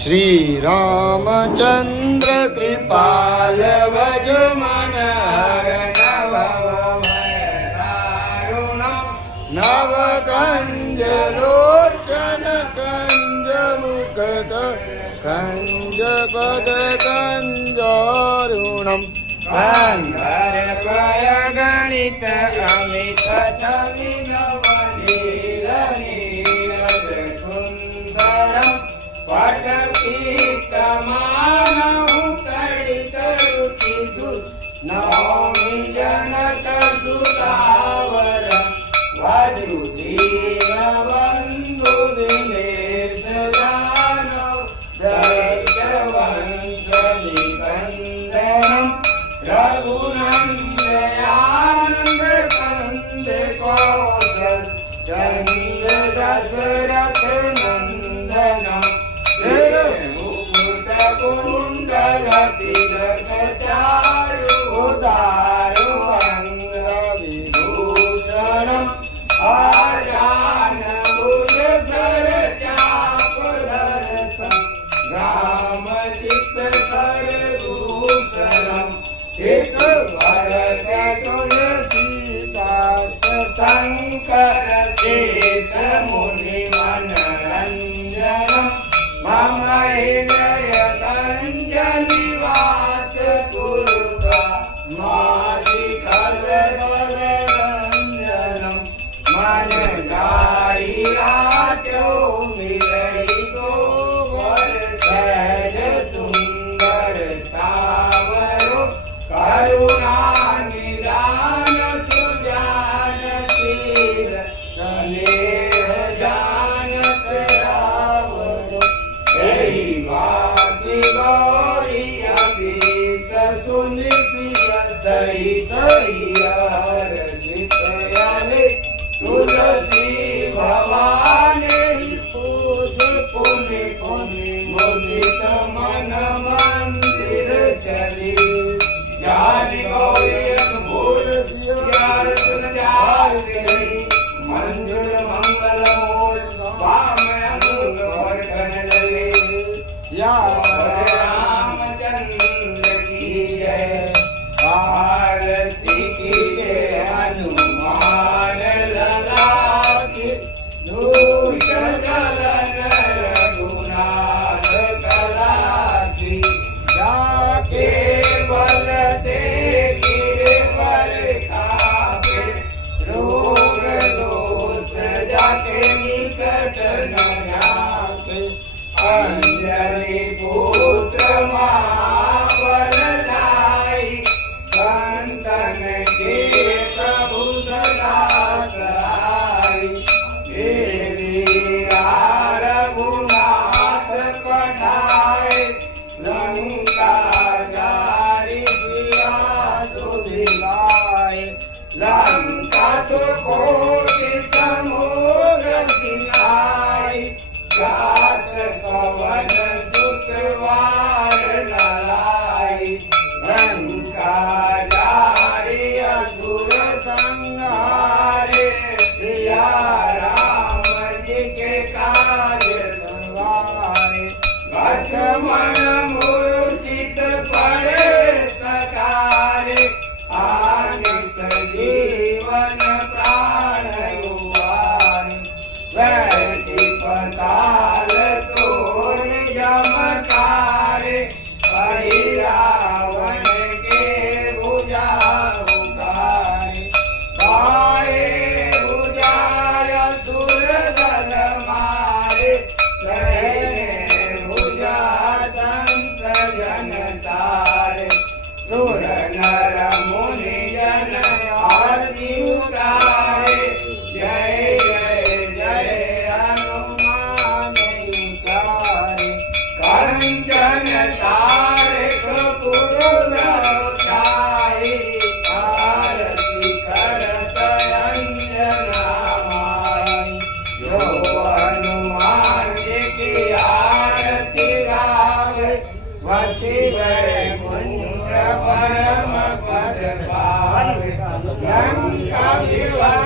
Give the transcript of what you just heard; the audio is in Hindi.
श्री रामचंद्र कृपाल भज मन नव कंज लोचन कंज मुखत कंज पद कंजारुणम कंधर गणित अमित छवि नवनील नीरज सुंदरम पटपीतमानहु कलित रुचि नौमि जनक सुतावर वजुदीन बंधु दिनेश दानव दैत्य वंश निकंदनम रघुनंदयानंद कंद कौशल चंद्र दशरथ नंदनम मुकुट कुंडल चारु उदारु अंग विभूषणम आजान भुज धर चाप दर्शन राम चित कर भूषणम एक भरत तुलसीदास शंकर शेष मुनि मनरंजनम मम हृदय कंज निवास कुरुका माधि कलरंजनम मन जाई राजो मिलई गोवर सहज सुंदर सावरो करुणा निदान सुजान शील स्नेह जानत आवरो बाती गौरी अभीस सुनिसिय सहित हर्षितयाले तुलसी भवानी पूज पुनि पुनि मुदित मन मंदिर चली जानी गौरी भूल सियार तुल जाग गई मंजुल मंगल मूल वाम अंग वर्धन लगे रामचंद्र की जय आरती की जय हनुमान लला की धूष दलन रघुनाथ कला की जाके बल दे गिर पर खाके रोग दोष जाके निकट न जाके अंजनी पुत्र महाबल नाई संतन के प्रभु सदा सहाय देवी रघुनाथ पठाए लंका जारी किया सुधिलाए लंका तो कोटि समुद्र सिंगाई जात पवन सुतवार नलाई लंका जारी असुर संहारे सिया राम जी के काज सवारे लक्ष्मण मूर्छित पड़े सकारे आने सजीवन प्राण उबारे वैति पताल तोड़ यमकारे हरि रावण के भुजा उतारे गाये भुजाय असुर दल मारे लहरे भुजा संत जन तारे सुर नर मुनि जन आरती उतारे जय जय जय हनुमान उचारे कंचन तारे कपूर धरताई आरती करत अंजना माई जो हनुमान जी की आरती गावे वसी गए कुंज परम पद पावे लंका विवाह